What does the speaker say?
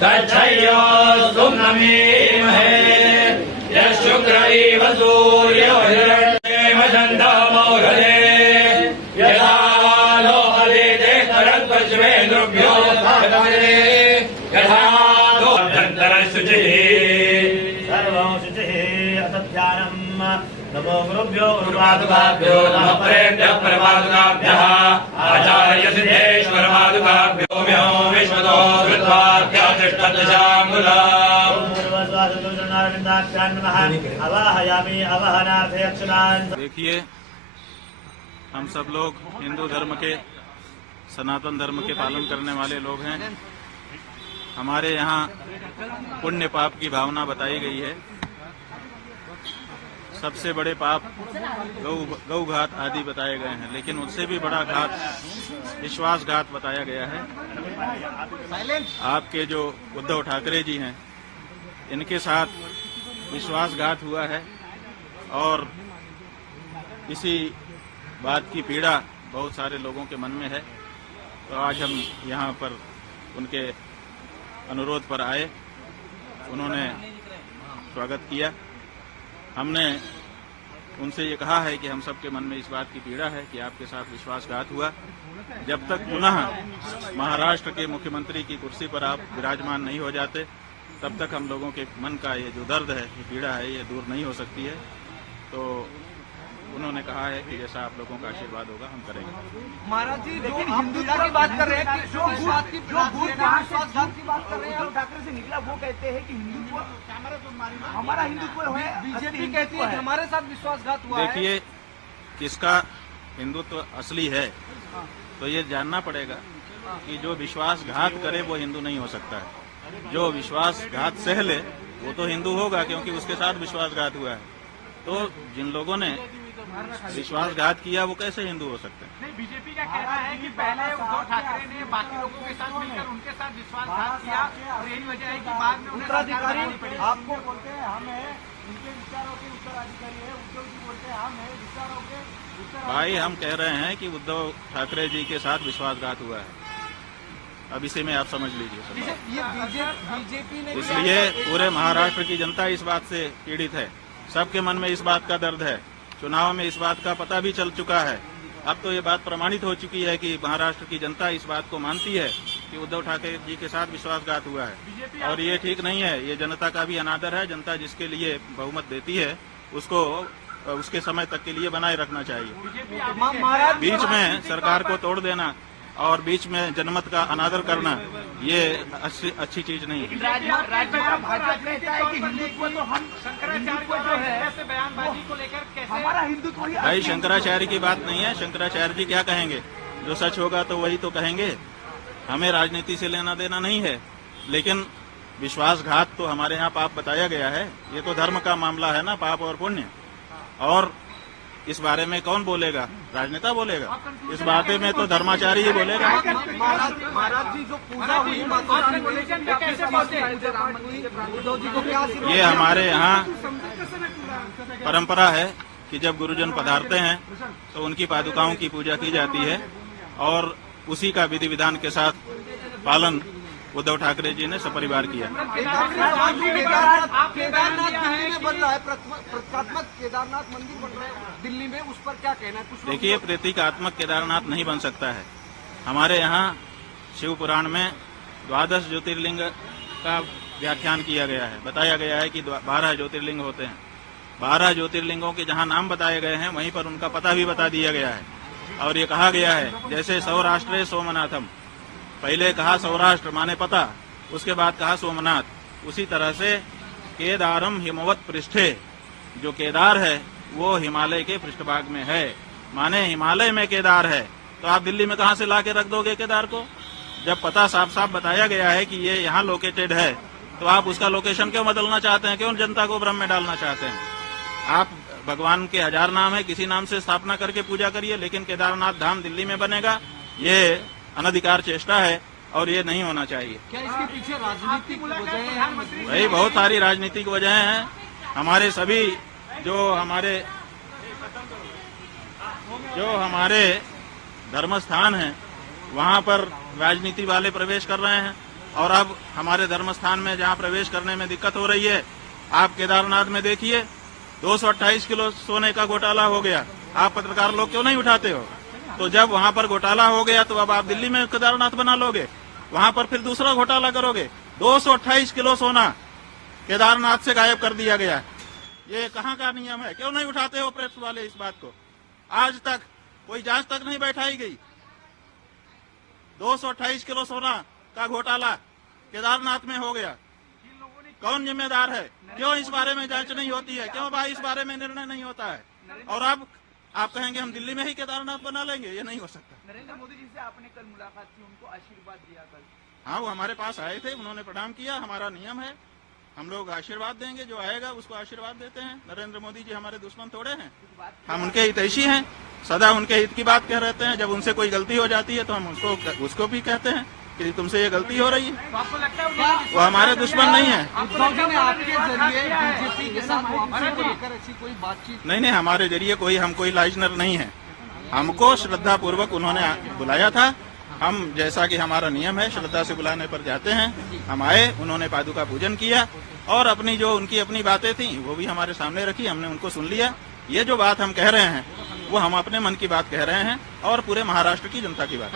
तच्छयोस्तु नमीमहे यशुक्र इव सूर्यो हिरण्यमदन्तमौघले यथा नो अदिते तरद्वज्वेन्द्रुभ्यो धातवे यथा नो धन्तरशुचिः सर्वं शुचिः असध्यानम् नमो गुरुभ्यो गुरुपादुकाभ्यो नमः परेभ्यः परमादुकाभ्यः आचार्य सिद्धेश्वर पादुकाभ्यो म्यो विश्वतो देखिए, हम सब लोग हिंदू धर्म के सनातन धर्म के पालन करने वाले लोग हैं। हमारे यहाँ पुण्य पाप की भावना बताई गई है। सबसे बड़े पाप गौघात आदि बताए गए हैं, लेकिन उससे भी बड़ा घात विश्वासघात बताया गया है। आपके जो उद्धव ठाकरे जी हैं, इनके साथ विश्वासघात हुआ है और इसी बात की पीड़ा बहुत सारे लोगों के मन में है। तो आज हम यहाँ पर उनके अनुरोध पर आए, उन्होंने स्वागत किया। हमने उनसे ये कहा है कि हम सबके मन में इस बात की पीड़ा है कि आपके साथ विश्वासघात हुआ। जब तक पुनः महाराष्ट्र के मुख्यमंत्री की कुर्सी पर आप विराजमान नहीं हो जाते, तब तक हम लोगों के मन का ये जो दर्द है, ये पीड़ा है, ये दूर नहीं हो सकती है। तो उन्होंने कहा है कि जैसा आप लोगों का आशीर्वाद होगा हम करेंगे। महाराज जी, जो हम हिंदुत्व की बात कर रहे हैं, जो विश्वासघात की बात कर रहे हैं, और ठाकरे से निकला वो कहते हैं कि हिंदुत्व हमारा हिंदुत्व है। बीजेपी कहती है कि हमारे साथ विश्वासघात हुआ है। देखिए, किसका हिंदुत्व असली है तो ये जानना पड़ेगा कि जो विश्वासघात करे वो हिंदू नहीं हो सकता है। जो विश्वासघात सह ले वो तो हिंदू होगा, क्योंकि उसके साथ विश्वासघात हुआ है। तो जिन लोगों ने विश्वासघात किया वो कैसे हिंदू हो सकते हैं? नहीं, बीजेपी का कहना है कि पहले उद्धव ठाकरे ने बाकी लोगों के साथ मिलकर उनके साथ विश्वासघात किया और यही वजह है कि बाद में उत्तराधिकारी आपको बोलते हैं हम है, उनके विचारों के उत्तराधिकारी है। उद्धव जी बोलते हैं हम है, विचारों के भाई हम कह रहे हैं कि उद्धव ठाकरे जी के साथ विश्वासघात हुआ है। अब इसे में आप समझ लीजिए। बीजेपी ने इसलिए पूरे महाराष्ट्र की जनता इस बात से पीड़ित है। सबके मन में इस बात का दर्द है। चुनाव में इस बात का पता भी चल चुका है। अब तो ये बात प्रमाणित हो चुकी है कि महाराष्ट्र की जनता इस बात को मानती है कि उद्धव ठाकरे जी के साथ विश्वासघात हुआ है, और ये ठीक नहीं है। ये जनता का भी अनादर है। जनता जिसके लिए बहुमत देती है उसको उसके समय तक के लिए बनाए रखना चाहिए। बीच में सरकार को तोड़ देना और बीच में जनमत का अनादर करना, ये अच्छी चीज नहीं है। भाई शंकराचार्य की बात नहीं है। शंकराचार्य जी क्या कहेंगे? जो सच होगा तो वही तो कहेंगे। हमें राजनीति से लेना देना नहीं है। लेकिन विश्वासघात तो हमारे यहाँ पाप बताया गया है। ये तो धर्म का मामला है ना, पाप और पुण्य। और इस बारे में कौन बोलेगा? राजनेता बोलेगा। इस बारे में तो धर्माचार्य ही बोलेगा। महाराज जी, जो पूजा हुई ये हमारे यहाँ परंपरा है कि जब गुरुजन पधारते हैं तो उनकी पादुकाओं की पूजा की जाती है, और उसी का विधि विधान के साथ पालन उद्धव ठाकरे जी ने सपरिवार किया। केदारनाथ दिल्ली में बन रहा है, प्रतीकात्मक केदारनाथ मंदिर बन रहा है दिल्ली में, उस पर क्या कहना है? देखिए, प्रतीकात्मक केदारनाथ नहीं बन सकता है। हमारे यहाँ शिव पुराण में 12 ज्योतिर्लिंग का व्याख्यान किया गया है। बताया गया है कि 12 ज्योतिर्लिंग होते हैं। 12 ज्योतिर्लिंगों के जहाँ नाम बताए गए हैं वहीं पर उनका पता भी बता दिया गया है। और ये कहा गया है, जैसे सौराष्ट्र सोमनाथम, पहले कहा सौराष्ट्र माने पता, उसके बाद कहा सोमनाथ। उसी तरह से केदारम हिमवत पृष्ठे, जो केदार है वो हिमालय के पृष्ठभाग में है, माने हिमालय में केदार है। तो आप दिल्ली में कहाँ से ला के रख दोगे केदार को? जब पता साफ साफ बताया गया है कि ये यहाँ लोकेटेड है, तो आप उसका लोकेशन क्यों बदलना चाहते हैं? क्यों जनता को भ्रम में डालना चाहते हैं? आप भगवान के 1000 नाम है, किसी नाम से स्थापना करके पूजा करिए, लेकिन केदारनाथ धाम दिल्ली में बनेगा, ये अनधिकार चेष्टा है और ये नहीं होना चाहिए। क्या इसके पीछे राजनीतिक वजह है? भाई बहुत सारी राजनीतिक वजह हैं। हमारे सभी जो हमारे धर्म स्थान हैं वहां पर राजनीति वाले प्रवेश कर रहे हैं। और अब हमारे धर्म स्थान में जहां प्रवेश करने में दिक्कत हो रही है, आप केदारनाथ में देखिए 228 किलो सोने का घोटाला हो गया। आप पत्रकार लोग क्यों नहीं उठाते हो? तो जब वहां पर घोटाला हो गया तो अब आप दिल्ली में केदारनाथ बना लोगे, वहां पर फिर दूसरा घोटाला करोगे। 228 किलो सोना केदारनाथ से गायब कर दिया गया। ये कहाँ का नियम है? क्यों नहीं उठाते हो प्रेस वाले इस बात को? आज तक कोई जांच तक नहीं बैठाई गई। 228 किलो सोना का घोटाला केदारनाथ में हो गया। कौन जिम्मेदार है? क्यों इस बारे में जांच नहीं होती है? क्यों भाई इस बारे में निर्णय नहीं होता है? और अब आप कहेंगे हम दिल्ली में ही केदारनाथ बना लेंगे, ये नहीं हो सकता। नरेंद्र मोदी जी से आपने कल मुलाकात की, उनको आशीर्वाद दिया कल? हाँ, वो हमारे पास आए थे, उन्होंने प्रणाम किया। हमारा नियम है, हम लोग आशीर्वाद देंगे, जो आएगा उसको आशीर्वाद देते हैं। नरेंद्र मोदी जी हमारे दुश्मन थोड़े हैं, हम उनके हितैषी हैं, सदा उनके हित की बात कह रहते हैं। जब उनसे कोई गलती हो जाती है तो हम उसको भी कहते हैं कि तुमसे ये गलती हो रही है। तो आपको लगता है वो हमारे दुश्मन नहीं है। उद्धव जी ने आपके जरिए बीजेपी के साथ वापसी को लेकर ऐसी कोई बातचीत? नहीं, हमारे जरिए हम कोई लाइजनर नहीं है। हमको श्रद्धा पूर्वक उन्होंने बुलाया था। हम, जैसा कि हमारा नियम है, श्रद्धा से बुलाने पर जाते हैं। हम आए, उन्होंने पादुका पूजन किया और अपनी जो उनकी अपनी बातें थी वो भी हमारे सामने रखी, हमने उनको सुन लिया। ये जो बात हम कह रहे हैं वो हम अपने मन की बात कह रहे हैं और पूरे महाराष्ट्र की जनता की बात।